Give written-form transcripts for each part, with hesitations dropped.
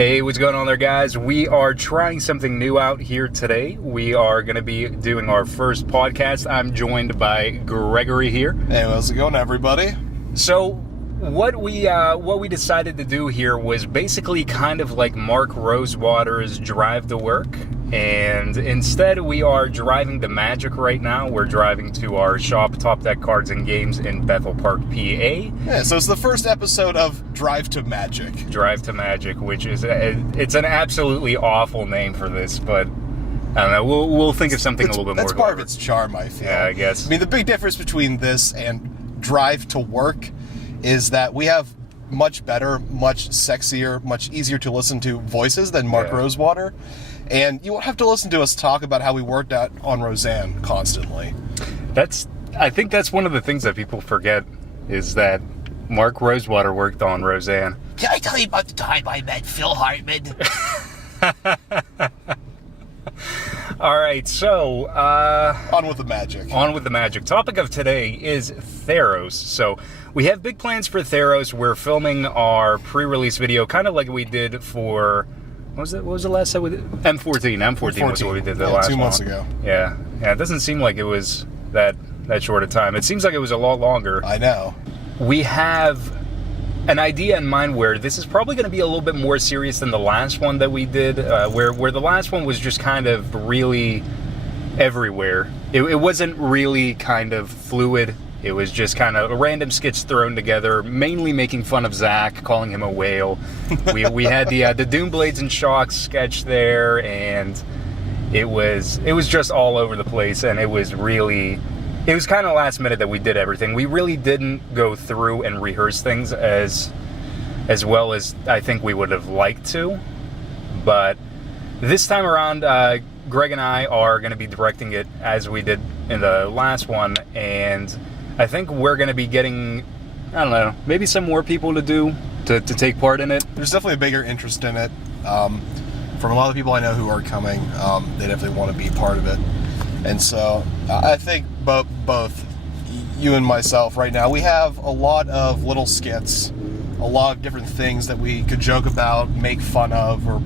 Hey, what's going on there, guys? We are trying something new out here today. We are going to be doing our first podcast. I'm joined by Gregory here. Hey, how's it going, everybody? So, what we decided to do here was basically kind of like Mark Rosewater's Drive to Work. And instead, we are driving to Magic right now. We're driving to our shop, Top Deck Cards and Games in Bethel Park, PA. Yeah, so it's the first episode of Drive to Magic. Drive to Magic, which is it's an absolutely awful name for this, but I don't know. We'll think of something a little bit more. That's part of its charm, I feel. Yeah, I guess. I mean, the big difference between this and Drive to Work is that we have much better, much sexier, much easier to listen to voices than Mark Rosewater. And you won't have to listen to us talk about how we worked out on Roseanne constantly. I think that's one of the things that people forget is that Mark Rosewater worked on Roseanne. Can I tell you about the time I met Phil Hartman? All right, so on with the magic. On with the magic. Topic of today is Theros. So we have big plans for Theros. We're filming our pre-release video, kind of like we did for. What was the last set we did? M14. M14 was what we did the last 2 months one. ago. Yeah. It doesn't seem like it was that short a time. It seems like it was a lot longer. I know. We have an idea in mind where this is probably going to be a little bit more serious than the last one that we did, where the last one was just kind of really everywhere. It wasn't really kind of fluid. It was just kind of random skits thrown together, mainly making fun of Zach, calling him a whale. We had the Doom Blades and Shocks sketch there, and it was just all over the place, and it was kind of last minute that we did everything. We really didn't go through and rehearse things as well as I think we would have liked to. But this time around, Greg and I are going to be directing it as we did in the last one, and I think we're going to be getting, I don't know, maybe some more people to take part in it. There's definitely a bigger interest in it. From a lot of people I know who are coming, they definitely want to be part of it. And so I think both you and myself right now, we have a lot of little skits, a lot of different things that we could joke about, make fun of, or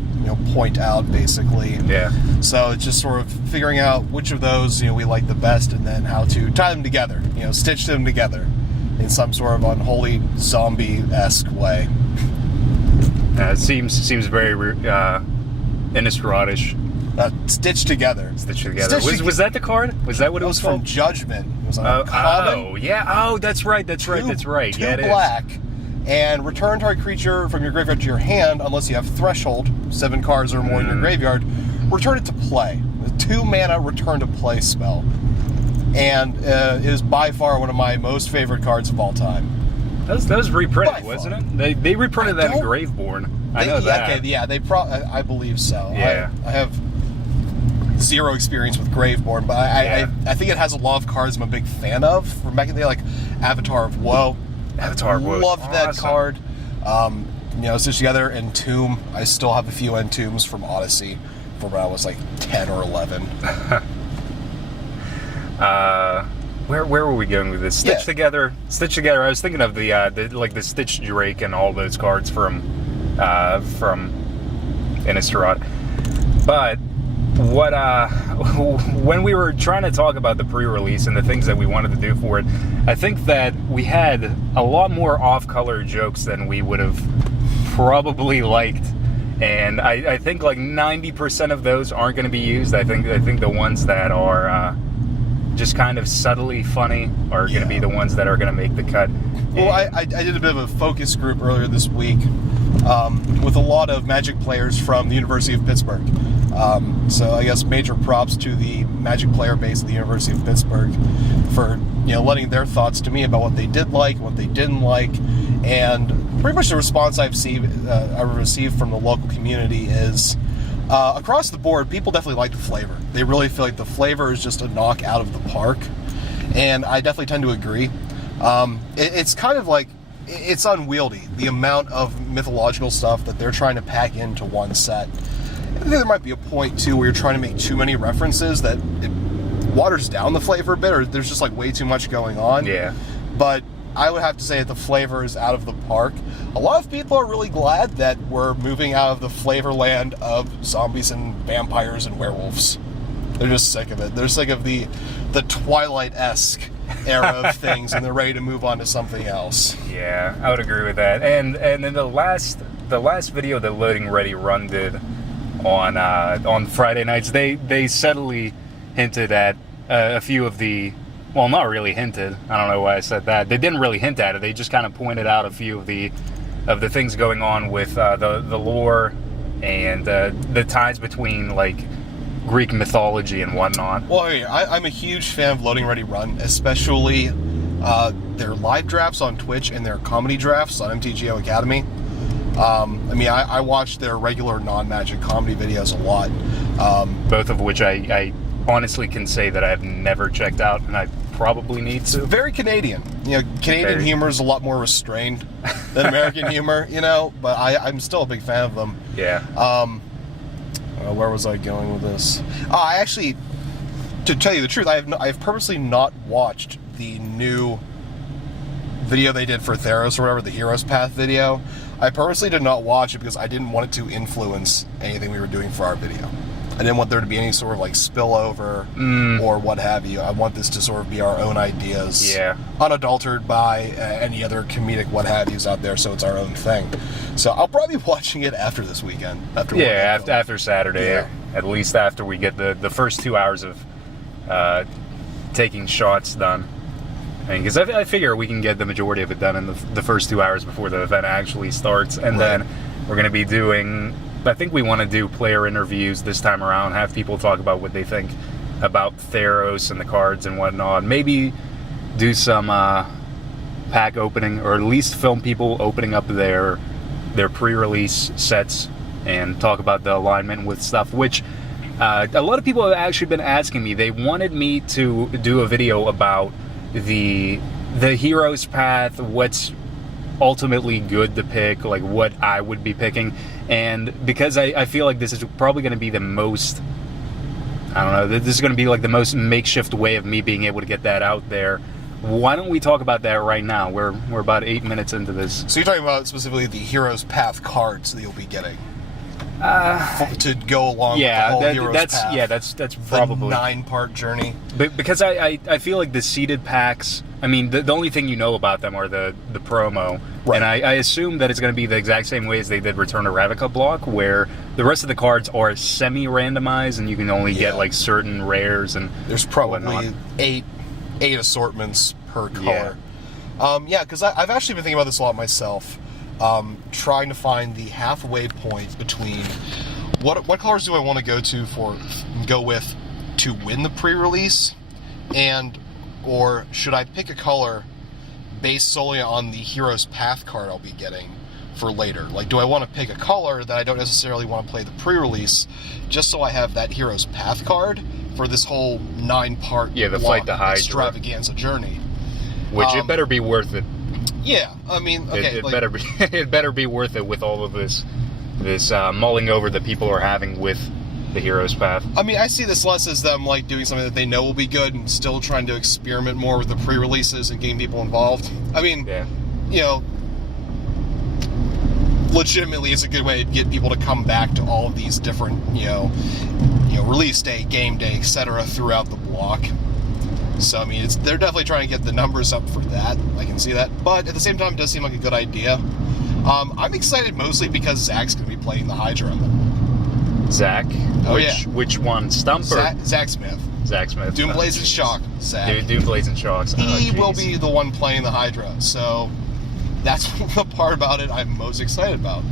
point out, basically. Yeah. So it's just sort of figuring out which of those we like the best, and then how to tie them together, stitch them together in some sort of unholy zombie-esque way. It seems very Innistrad-ish. Stitched together. Was that the card? Was that what it was called? From Judgment. It was on common. Oh, yeah. Oh, that's right. Two yeah, black. And return target creature from your graveyard to your hand unless you have Threshold, 7 cards or more in your graveyard. Return it to play. A 2-mana return to play spell. And it is by far one of my most favorite cards of all time. That was reprinted, wasn't it? They reprinted that in Graveborn. I know that. Okay, yeah, I believe so. Yeah. I have zero experience with Graveborn, but I think it has a lot of cards I'm a big fan of from back in the day, like Avatar of Woe. Avatar of Woe. Loved that card. Stitched Together, Entomb. I still have a few Entombs from Odyssey from when I was like 10 or 11. Where were we going with this? Stitch Together. I was thinking of the Stitch Drake and all those cards from Innistrad. But when we were trying to talk about the pre-release and the things that we wanted to do for it, I think that we had a lot more off-color jokes than we would have probably liked, and I think like 90% of those aren't going to be used. I think the ones that are just kind of subtly funny are going to be the ones that are going to make the cut. Well, I did a bit of a focus group earlier this week with a lot of Magic players from the University of Pittsburgh. So I guess major props to the Magic player base at the University of Pittsburgh for letting their thoughts to me about what they did like, what they didn't like, and pretty much the response I've received from the local community is across the board, people definitely like the flavor. They really feel like the flavor is just a knock out of the park, and I definitely tend to agree. It's kind of like, it's unwieldy, the amount of mythological stuff that they're trying to pack into one set. I think there might be a point, too, where you're trying to make too many references that it waters down the flavor a bit, or there's just like way too much going on. Yeah. But I would have to say that the flavor is out of the park. A lot of people are really glad that we're moving out of the flavor land of zombies and vampires and werewolves. They're just sick of it. They're sick of the Twilight-esque era of things, and they're ready to move on to something else. Yeah, I would agree with that. And then the last video that Loading Ready Run did on Friday nights, they subtly hinted at a few of the, well, not really hinted. I don't know why I said that. They didn't really hint at it. They just kind of pointed out a few of the things going on with the lore and the ties between like Greek mythology and whatnot. Well, I'm a huge fan of Loading Ready Run, especially their live drafts on Twitch and their comedy drafts on MTGO Academy. I watch their regular non-Magic comedy videos a lot. Both of which I honestly can say that I've never checked out, and I probably need to. Very Canadian. Canadian humor is a lot more restrained than American humor, but I'm still a big fan of them. Yeah. Where was I going with this? I actually, to tell you the truth, I've purposely not watched the new video they did for Theros or whatever, the Heroes Path video. I purposely did not watch it because I didn't want it to influence anything we were doing for our video. I didn't want there to be any sort of like spillover or what have you. I want this to sort of be our own ideas, unadulterated by any other comedic what have yous out there. So it's our own thing. So I'll probably be watching it after this weekend. After Saturday, at least after we get the first 2 hours of taking shots done. Because I figure we can get the majority of it done in the first 2 hours before the event actually starts, and then we're going to be doing. I think we want to do player interviews this time around, have people talk about what they think about Theros and the cards and whatnot. Maybe do some pack opening, or at least film people opening up their pre-release sets and talk about the alignment with stuff, which a lot of people have actually been asking me. They wanted me to do a video about the Heroes Path, what's ultimately good to pick, like what I would be picking. And because I feel like this is probably going to be the most, I don't know, this is going to be like the most makeshift way of me being able to get that out there. Why don't we talk about that right now? We're about 8 minutes into this. So you're talking about specifically the Heroes Path cards that you'll be getting to go along with the whole Heroes Path. Yeah, that's probably the 9-part journey. But because I feel like the seeded packs, I mean, the only thing you know about them are the promo. Right. And I assume that it's going to be the exact same way as they did Return to Ravnica block, where the rest of the cards are semi-randomized and you can only get like certain rares and there's probably eight assortments per color. Because I've actually been thinking about this a lot myself, trying to find the halfway point between what colors do I want to go with to win the pre-release, or should I pick a color based solely on the Heroes Path card I'll be getting for later? Like, do I want to pick a color that I don't necessarily want to play the pre-release just so I have that Heroes Path card for this whole 9-part the Fight the Hydra extravaganza journey? Which it better be worth it. Yeah, I mean, okay, it better be worth it with all of this mulling over that people are having with the Heroes Path. I mean, I see this less as them like doing something that they know will be good and still trying to experiment more with the pre-releases and getting people involved. I mean, legitimately, it's a good way to get people to come back to all of these different, release day, game day, etc. throughout the block. So, I mean, they're definitely trying to get the numbers up for that. I can see that. But at the same time, it does seem like a good idea. I'm excited mostly because Zach's going to be playing the Hydra. Zach? Which one? Stump or? Zach Smith. Zach Smith. Doomblazing Shock, Zach. Doomblazing Shocks. He will be the one playing the Hydra. So, that's the part about it I'm most excited about.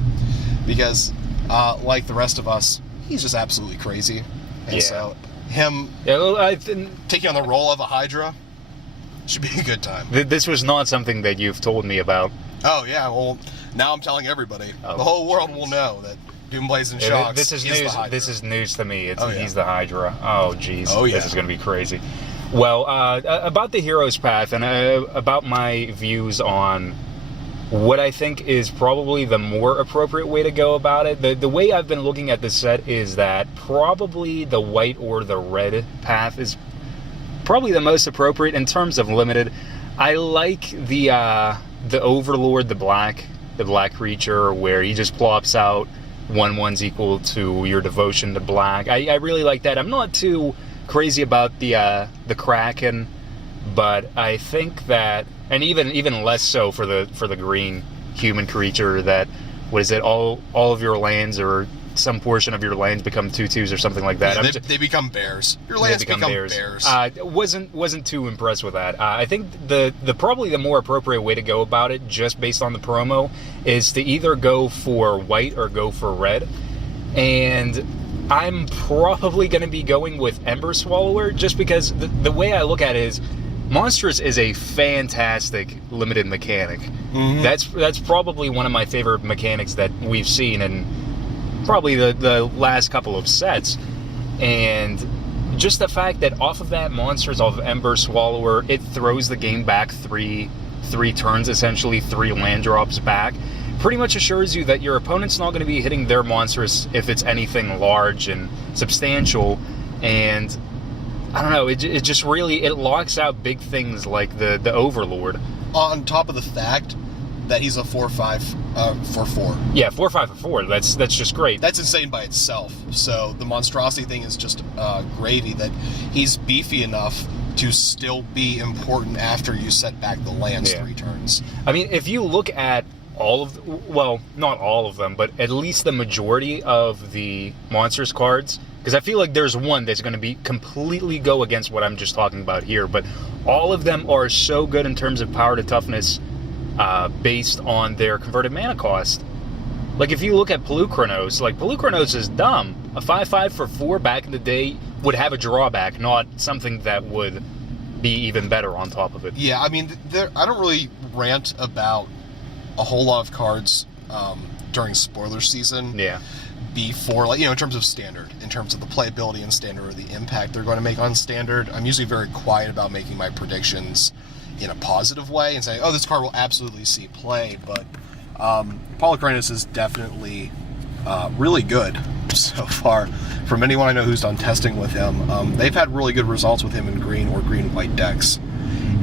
Because, like the rest of us, he's just absolutely crazy. And so, him taking on the role of a Hydra should be a good time. This was not something that you've told me about. Oh, yeah. Well, now I'm telling everybody. The whole world will know that Doomblazing Shocks is the Hydra. This is news to me. He's the Hydra. Oh, jeez. Oh, yeah. This is going to be crazy. Well, about the Heroes Path and about my views on what I think is probably the more appropriate way to go about it. The way I've been looking at this set is that probably the white or the red path is probably the most appropriate in terms of limited. I like the Overlord, the black creature, where he just plops out 1/1's equal to your devotion to black. I really like that. I'm not too crazy about the Kraken, but I think that, and even less so for the green human creature, that all of your lands or some portion of your lands become 2/2s or something like that. Yeah, they become bears. Your lands become bears. Wasn't too impressed with that. I think the probably the more appropriate way to go about it, just based on the promo, is to either go for white or go for red. And I'm probably going to be going with Ember Swallower, just because the way I look at it is, Monstrous is a fantastic limited mechanic. Mm-hmm. That's probably one of my favorite mechanics that we've seen in probably the last couple of sets. And just the fact that off of that Monsters, off of Ember Swallower, it throws the game back three turns, essentially 3 land drops back, pretty much assures you that your opponent's not going to be hitting their Monstrous if it's anything large and substantial. And I don't know, it just really, it locks out big things like the Overlord. On top of the fact that he's a 4/5 for 4. Yeah, 4/5 for 4. That's just great. That's insane by itself. So the monstrosity thing is just gravy. That he's beefy enough to still be important after you set back the lands 3 turns. I mean, if you look at all of, well, not all of them, but at least the majority of the Monsters cards, because I feel like there's one that's going to be completely go against what I'm just talking about here, but all of them are so good in terms of power to toughness, based on their converted mana cost. Like, if you look at Peluchronos, like, Peluchronos is dumb. A 5/5 for 4 back in the day would have a drawback, not something that would be even better on top of it. Yeah, I mean, I don't really rant about a whole lot of cards during spoiler season. Yeah. Before, like, in terms of standard, in terms of the playability in standard or the impact they're going to make on standard. I'm usually very quiet about making my predictions in a positive way and saying, oh, this card will absolutely see play. But Peluchronos is definitely really good so far. From anyone I know who's done testing with him, they've had really good results with him in green or green-white decks.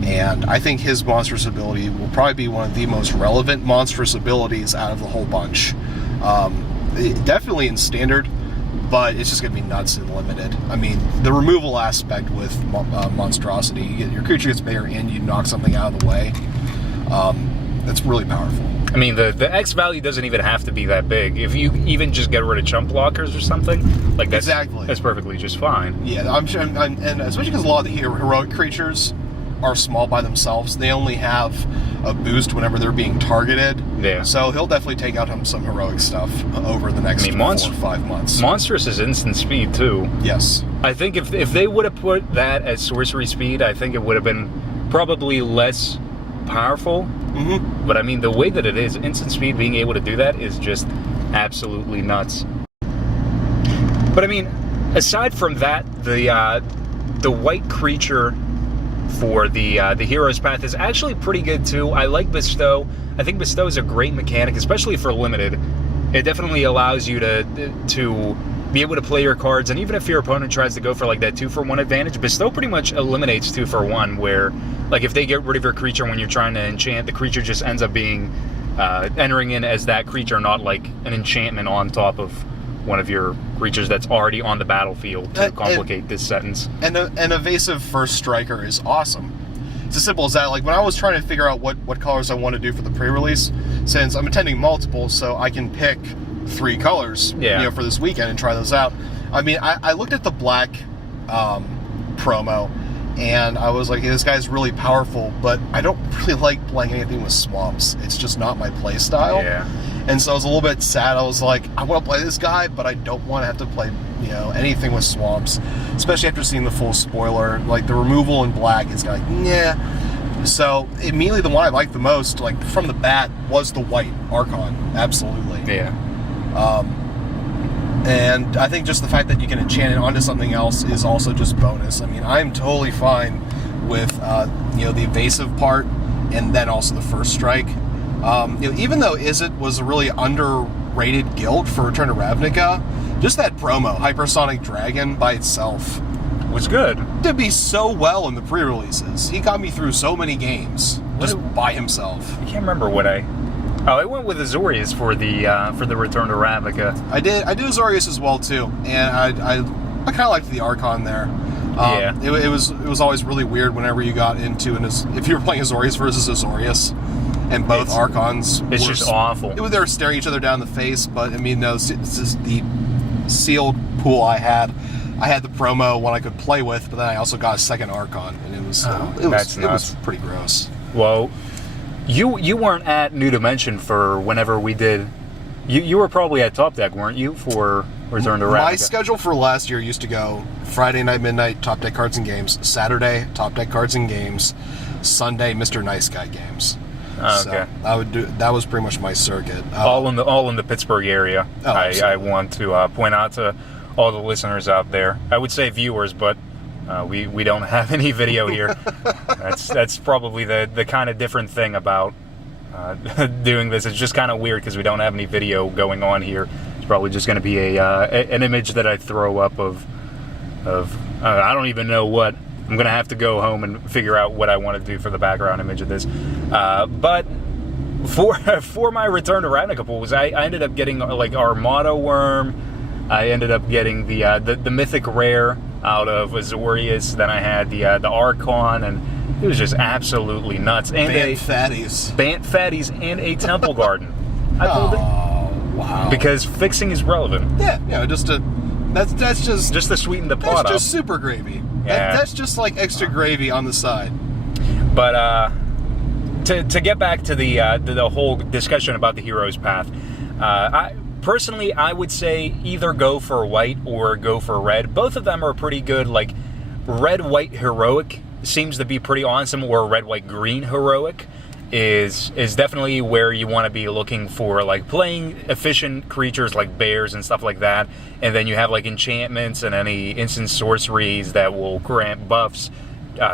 And I think his monstrous ability will probably be one of the most relevant monstrous abilities out of the whole bunch. Definitely in standard, but it's just going to be nuts in limited. I mean, the removal aspect with monstrosity, your creature gets bigger and you knock something out of the way. That's really powerful. I mean, the X value doesn't even have to be that big. If you even just get rid of chump blockers or something, like that's perfectly just fine. Yeah, I'm sure, and especially because a lot of the heroic creatures are small by themselves. They only have a boost whenever they're being targeted. Yeah. So he'll definitely take out some heroic stuff over the next 4 or 5 months. Monstrous is instant speed too. Yes. I think if they would have put that as sorcery speed, I think it would have been probably less powerful. Mm-hmm. But I mean, the way that it is, instant speed, being able to do that is just absolutely nuts. But I mean, aside from that, the white creature for the Hero's Path is actually pretty good too. I like Bestow. I think Bestow is a great mechanic, especially for limited. It definitely allows you to be able to play your cards, and even if your opponent tries to go for like that 2-for-1 advantage, Bestow pretty much eliminates 2-for-1, where like if they get rid of your creature when you're trying to enchant, the creature just ends up being entering in as that creature, not like an enchantment on top of one of your creatures that's already on the battlefield to complicate this sentence. And an evasive first striker is awesome. It's as simple as that. Like, when I was trying to figure out what colors I want to do for the pre-release, since I'm attending multiple, so I can pick 3 colors, for this weekend and try those out. I mean, I looked at the black promo, and I was like, hey, this guy's really powerful, but I don't really like playing anything with swamps. It's just not my play style. Yeah. And so I was a little bit sad. I was like, I want to play this guy, but I don't want to have to play, anything with swamps, especially after seeing the full spoiler. Like, the removal in black is kind of like, yeah. So immediately the one I liked the most, like from the bat, was the white Archon. Absolutely. Yeah. And I think just the fact that you can enchant it onto something else is also just bonus. I mean, I'm totally fine with the evasive part, and then also the first strike. Even though Izzet was a really underrated guild for Return to Ravnica, just that promo, Hypersonic Dragon by itself, was good. Did me so well in the pre-releases. He got me through so many games just by himself. I can't remember what I went with Azorius for the Return to Ravnica. I did Azorius as well too, and I kind of liked the Archon there. Yeah. It was always really weird whenever you got into if you were playing Azorius versus Azorius, and both Archons. It's just awful. They were staring each other down the face, but I mean, no, this is the sealed pool I had. I had the promo one I could play with, but then I also got a second Archon, and it was pretty gross. Well, you weren't at New Dimension for whenever we did. You were probably at Top Deck, weren't you, for Return to Ravnica? My schedule for last year used to go Friday night, midnight, Top Deck Cards and Games. Saturday, Top Deck Cards and Games. Sunday, Mr. Nice Guy Games. Okay. So that was pretty much my circuit. All in the Pittsburgh area. Oh, I want to point out to all the listeners out there. I would say viewers, but we don't have any video here. That's probably the kind of different thing about doing this. It's just kind of weird because we don't have any video going on here. It's probably just going to be an image that I throw up of I don't even know what. I'm going to have to go home and figure out what I want to do for the background image of this. But for my Return to Ravnica pools, I ended up getting like Armada Worm. I ended up getting the Mythic Rare out of Azorius. Then I had the Archon, and it was just absolutely nuts. And Bant Fatties and a Temple Garden. I pulled it. Wow. Because fixing is relevant. Yeah, that's just to sweeten the pot up. That's just super gravy. Yeah. That's just like extra gravy on the side. But to get back to the whole discussion about the hero's path, personally, I would say either go for white or go for red. Both of them are pretty good. Like red-white heroic seems to be pretty awesome, or red-white-green heroic is definitely where you want to be looking for, like playing efficient creatures like bears and stuff like that, and then you have like enchantments and any instant sorceries that will grant buffs,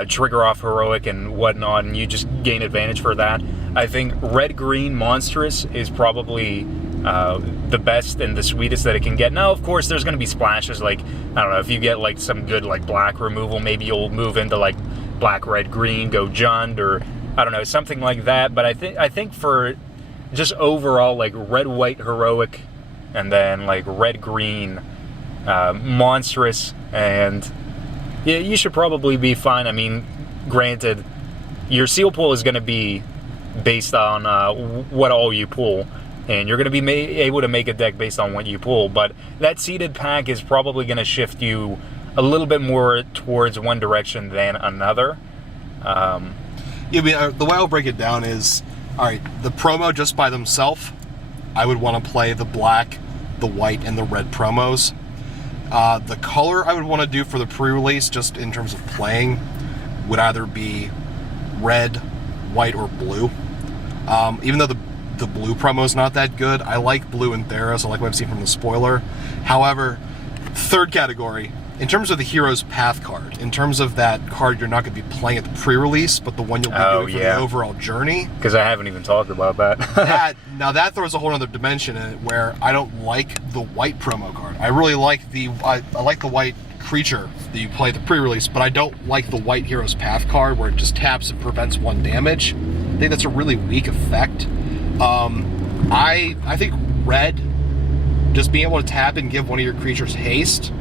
trigger off heroic and whatnot, and you just gain advantage for that. I think red-green monstrous is probably the best and the sweetest that it can get. Now, of course, there's going to be splashes, like, I don't know, if you get like some good like black removal, maybe you'll move into like black, red, green, go Jund, or I don't know, something like that. But I think for just overall like red, white, heroic, and then like red, green, monstrous, and yeah, you should probably be fine. I mean, granted, your seal pool is going to be based on what all you pull, and you're going to be able to make a deck based on what you pull, but that seeded pack is probably going to shift you a little bit more towards one direction than another. Yeah, I mean, the way I'll break it down is, all right, the promo just by themselves, I would want to play the black, the white, and the red promos. The color I would want to do for the pre-release, just in terms of playing, would either be red, white, or blue. Even though the blue promo is not that good, I like blue and Theros. I like what I've seen from the spoiler. However, third category, in terms of the Hero's Path card, in terms of that card you're not going to be playing at the pre-release, but the one you'll be doing for the overall journey. Because I haven't even talked about that. that throws a whole other dimension in it, where I don't like the white promo card. I really like I like the white creature that you play at the pre-release, but I don't like the white Hero's Path card where it just taps and prevents 1 damage. I think that's a really weak effect. I think red, just being able to tap and give one of your creatures haste,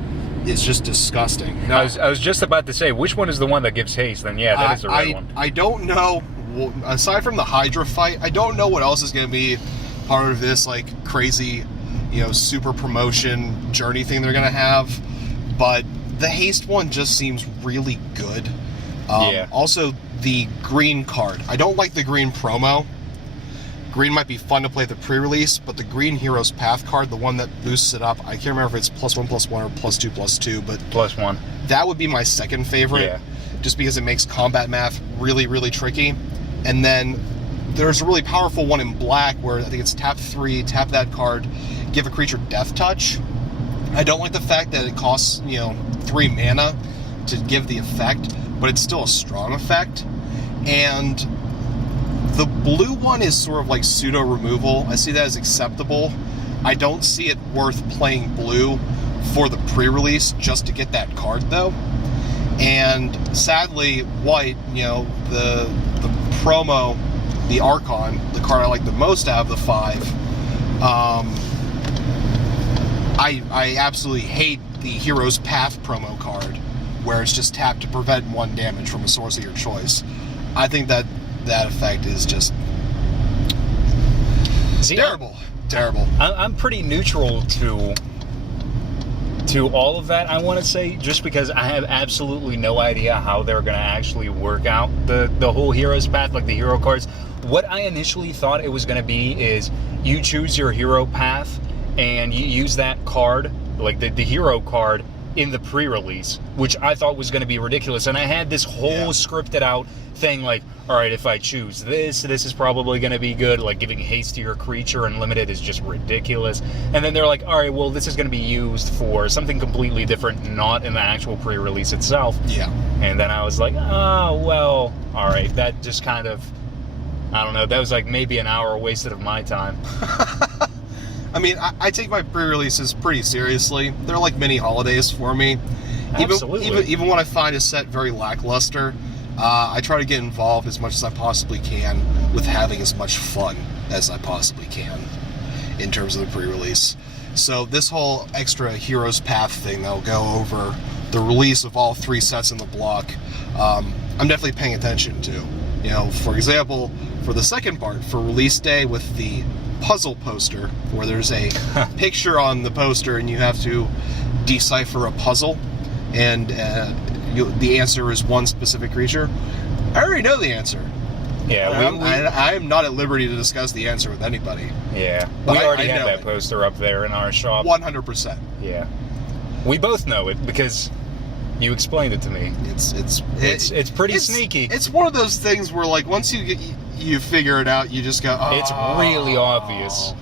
is just disgusting. No, I was just about to say, which one is the one that gives haste? Then yeah, that is the red one. I don't know. Well, aside from the Hydra fight, I don't know what else is going to be part of this like crazy, super promotion journey thing they're going to have. But the haste one just seems really good. Also, the green card. I don't like the green promo. Green might be fun to play at the pre-release, but the green Hero's Path card, the one that boosts it up, I can't remember if it's +1/+1 or +2/+2, but +1. That would be my second favorite, just because it makes combat math really, really tricky. And then there's a really powerful one in black where I think it's tap 3, tap that card, give a creature Death Touch. I don't like the fact that it costs 3 mana to give the effect, but it's still a strong effect. And the blue one is sort of like pseudo removal. I see that as acceptable. I don't see it worth playing blue for the pre-release just to get that card though. And sadly, white, the promo, the Archon, the card I like the most out of the 5, I absolutely hate the Hero's Path promo card, where it's just tapped to prevent 1 damage from a source of your choice. I think that effect is just terrible. I'm pretty neutral to all of that, I want to say, just because I have absolutely no idea how they're going to actually work out the whole Hero's Path, like the hero cards. What I initially thought it was going to be is you choose your hero path and you use that card, like the hero card, in the pre-release, which I thought was going to be ridiculous. And I had this whole scripted out thing like, all right, if I choose this is probably going to be good. Like giving haste to your creature unlimited is just ridiculous. And then they're like, all right, well, this is going to be used for something completely different, not in the actual pre-release itself. Yeah. And then I was like, oh, well, all right. That just kind of, I don't know, that was like maybe an hour wasted of my time. I mean, I take my pre-releases pretty seriously. They're like mini holidays for me. Absolutely. Even when I find a set very lackluster, I try to get involved as much as I possibly can with having as much fun as I possibly can in terms of the pre-release. So this whole extra Hero's Path thing that'll go over the release of all 3 sets in the block, I'm definitely paying attention to. For example, for the second part, for release day with the puzzle poster, where there's a picture on the poster and you have to decipher a puzzle, and the answer is one specific creature. I already know the answer. Yeah, I am not at liberty to discuss the answer with anybody. Yeah, But we already I have know that it. poster up there in our shop. 100%. Yeah, we both know it because you explained it to me. It's pretty sneaky. It's one of those things where, like, once you figure it out, you just go, oh. It's really obvious.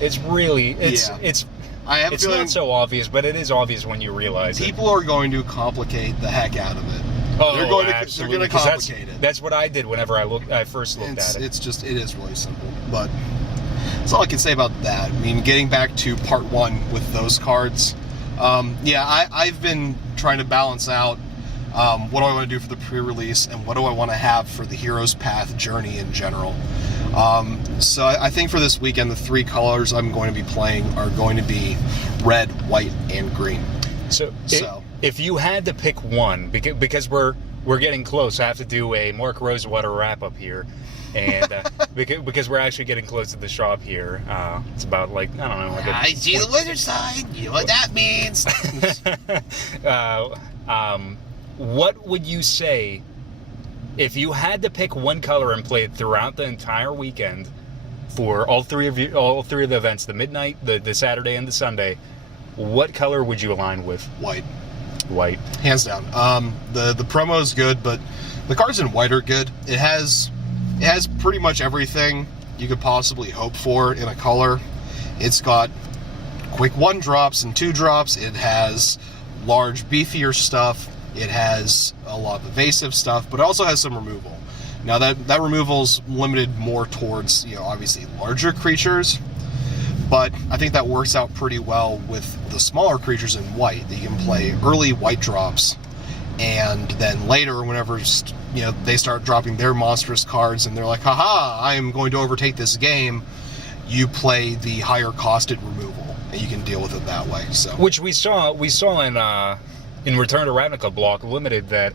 It's I have a feeling not so obvious, but it is obvious when you realize it. people are going to complicate the heck out of it. Oh, they're going absolutely. to complicate it. That's what I did whenever I first looked at it. It is really simple, but that's all I can say about that. I mean, getting back to part 1 with those cards, I've been trying to balance out what do I want to do for the pre-release and what do I want to have for the Hero's Path journey in general. So I think for this weekend, the 3 colors I'm going to be playing are going to be red, white, and green. So if you had to pick one, because we're getting close, I have to do a Mark Rosewater wrap-up here. And because we're actually getting close to the shop here, it's about like, I don't know. I see the wizard sign. You know what that means. What would you say if you had to pick one color and play it throughout the entire weekend for all three of the events, the midnight, the Saturday, and the Sunday? What color would you align with? White. White. Hands down. The promo is good, but the cards in white are good. It has pretty much everything you could possibly hope for in a color. It's got quick 1-drops and 2-drops. It has large, beefier stuff. It has a lot of evasive stuff, but it also has some removal. Now that removal's limited more towards, obviously larger creatures, but I think that works out pretty well with the smaller creatures in white. That you can play early white drops, and then later, whenever they start dropping their monstrous cards, and they're like, haha, I am going to overtake this game, you play the higher costed removal, and you can deal with it that way. So, which we saw in Return to Ravnica block limited, that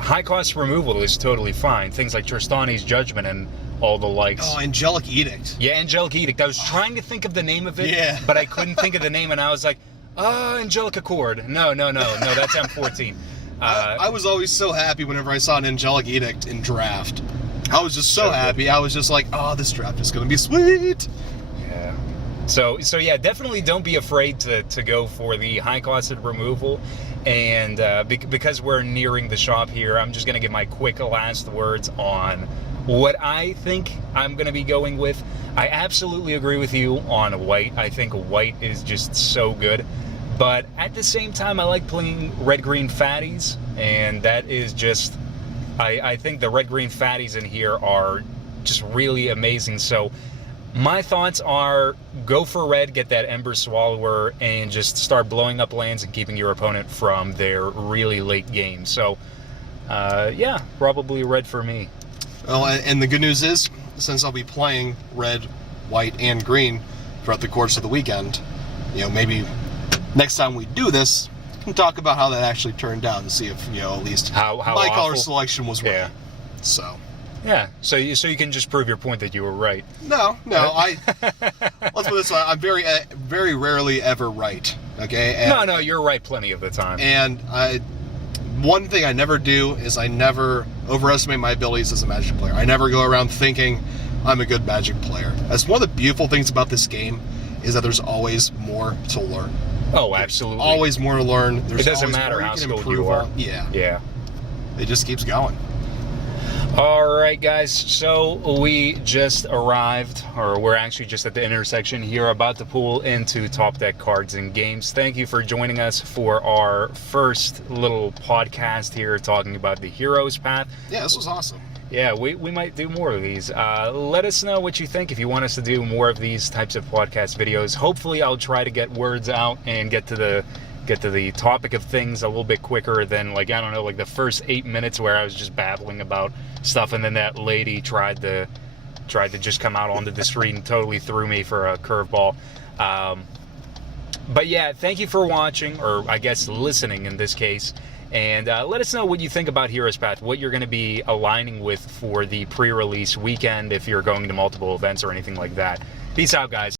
high cost removal is totally fine. Things like Tristani's Judgment and all the likes. Oh, Angelic Edict. Yeah, Angelic Edict. I was trying to think of the name of it, but I couldn't think of the name, and I was like, Angelic Accord. No, that's M14. I was always so happy whenever I saw an Angelic Edict in draft. I was just so happy. I was just like, this draft is going to be sweet. Yeah. So yeah, definitely don't be afraid to go for the high-costed removal. And because we're nearing the shop here, I'm just going to give my quick last words on what I think I'm going to be going with. I absolutely agree with you on white. I think white is just so good. But at the same time, I like playing red-green fatties, and that is just... I think the red-green fatties in here are just really amazing. So My thoughts are go for red, get that Ember Swallower, and just start blowing up lands and keeping your opponent from their really late game. So, yeah, probably red for me. Well, and the good news is, since I'll be playing red, white, and green throughout the course of the weekend, maybe next time we do this, we can talk about how that actually turned out and see if, at least how my color awful. selection was right. Yeah. So. Yeah, so you can just prove your point that you were right. No, let's put it this way, I'm very, very rarely ever right, okay? And, no, you're right plenty of the time. And one thing I never do is I never overestimate my abilities as a Magic player. I never go around thinking I'm a good Magic player. That's one of the beautiful things about this game, is that there's always more to learn. Oh, absolutely. There's always more to learn. There's It doesn't always matter more how can skilled improve you are. on. Yeah. Yeah. It just keeps going. All right, guys, so we just arrived, or we're actually just at the intersection here, about to pull into Top Deck Cards and Games. Thank you for joining us for our first little podcast here talking about the Heroes Path. Yeah, this was awesome. Yeah, we might do more of these. Let us know what you think if you want us to do more of these types of podcast videos. Hopefully I'll try to get words out and get to the topic of things a little bit quicker than, like, I don't know, like the first 8 minutes where I was just babbling about stuff, and then that lady tried to just come out onto the street and totally threw me for a curveball. But yeah, thank you for watching, or I guess listening in this case, and let us know what you think about Heroes Path, what you're going to be aligning with for the pre-release weekend if you're going to multiple events or anything like that. Peace out, guys.